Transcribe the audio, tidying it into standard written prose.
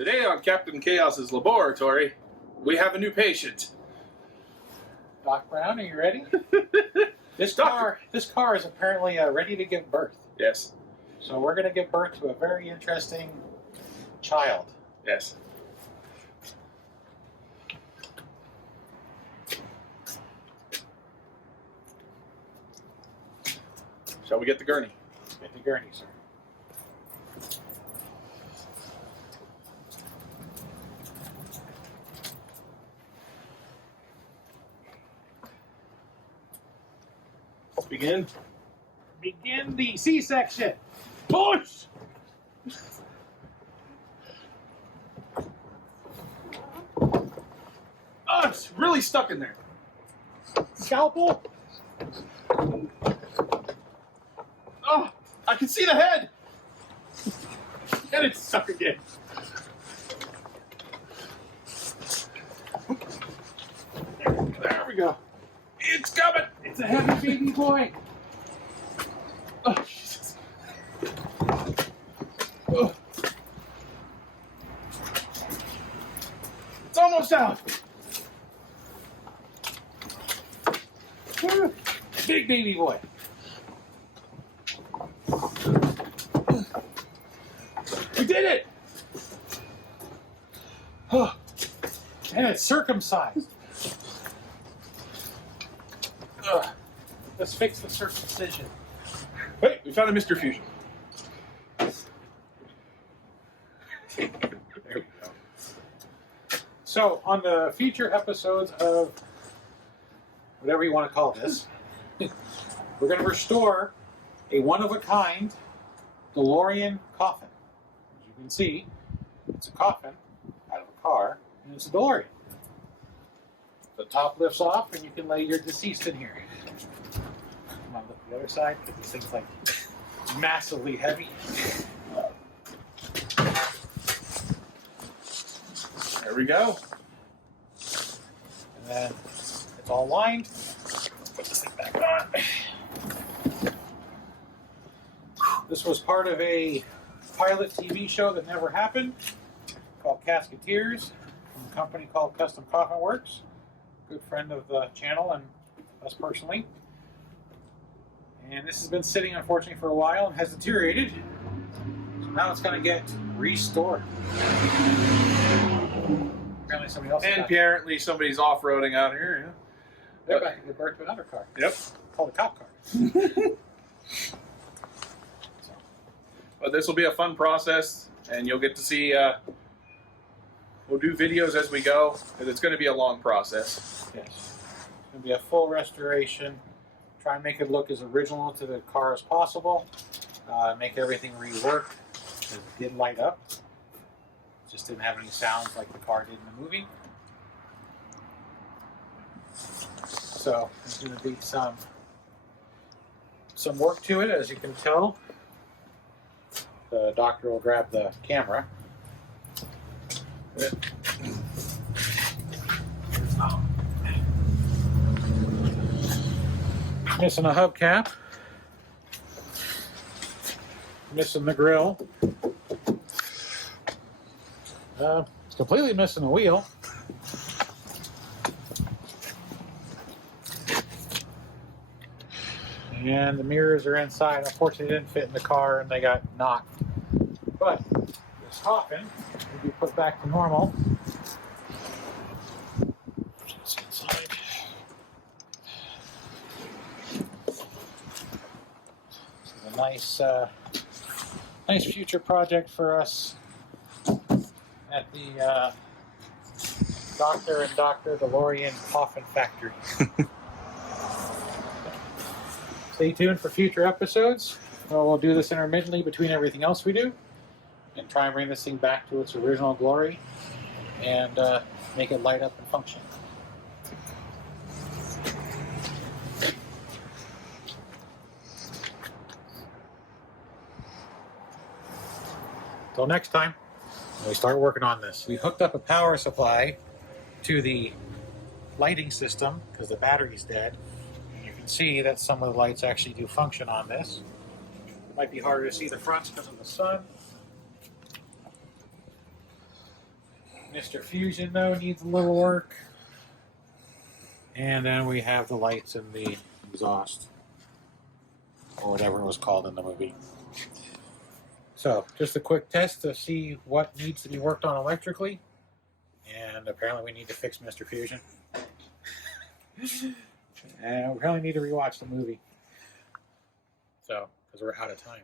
Today on Captain Chaos's laboratory, we have a new patient. Doc Brown, are you ready? This car is apparently ready to give birth. Yes. So we're going to give birth to a very interesting child. Yes. Shall we get the gurney? Get the gurney, sir. Let's begin. Begin the C-section. Push! Oh, it's really stuck in there. Scalpel. Oh, I can see the head. And it's stuck again. There we go. It's coming. It's a heavy baby boy. Oh, Jesus. Oh. It's almost out. Big baby boy. We did it. Oh. And it's circumcised. Let's fix the circumcision. Wait, we found a Mr. Fusion. There we go. So, on the future episodes of whatever you want to call this, we're going to restore a one-of-a-kind DeLorean coffin. As you can see, it's a coffin out of a car, and it's a DeLorean. The top lifts off, and you can lay your deceased in here. Come on, look at the other side, because this thing's like massively heavy. There we go. And then it's all lined. Put this thing back on. This was part of a pilot TV show that never happened called Casketeers from a company called Custom Coffin Works. Good friend of the channel and us personally. And this has been sitting, unfortunately, for a while and has deteriorated. So now it's going to get restored. Apparently somebody else. And apparently somebody's off-roading out here. Yeah. They're about to give birth to another car. Yep. Called a cop car. But this will be a fun process, and you'll get to see. We'll do videos as we go, and it's going to be a long process. Yes. It's going to be a full restoration. Try and make it look as original to the car as possible. Make everything rework. It did light up. Just didn't have any sounds like the car did in the movie. So there's going to be some work to it, as you can tell. The doctor will grab the camera. Missing a hubcap. Missing the grill. Completely missing the wheel. And the mirrors are inside. Unfortunately, they didn't fit in the car and they got knocked. But this coffin will be put back to normal. Just inside. A nice, nice future project for us at the Dr. and Dr. DeLorean Coffin Factory. Stay tuned for future episodes. We'll do this intermittently between everything else we do and try and bring this thing back to its original glory and make it light up and function. Until next time, we start working on this. We hooked up a power supply to the lighting system because the battery's dead. And you can see that some of the lights actually do function on this. It might be harder to see the front because of the sun. Mr. Fusion, though, needs a little work. And then we have the lights and the exhaust, or whatever it was called in the movie. So, just a quick test to see what needs to be worked on electrically. And apparently we need to fix Mr. Fusion. And we probably need to rewatch the movie. So, because we're out of time.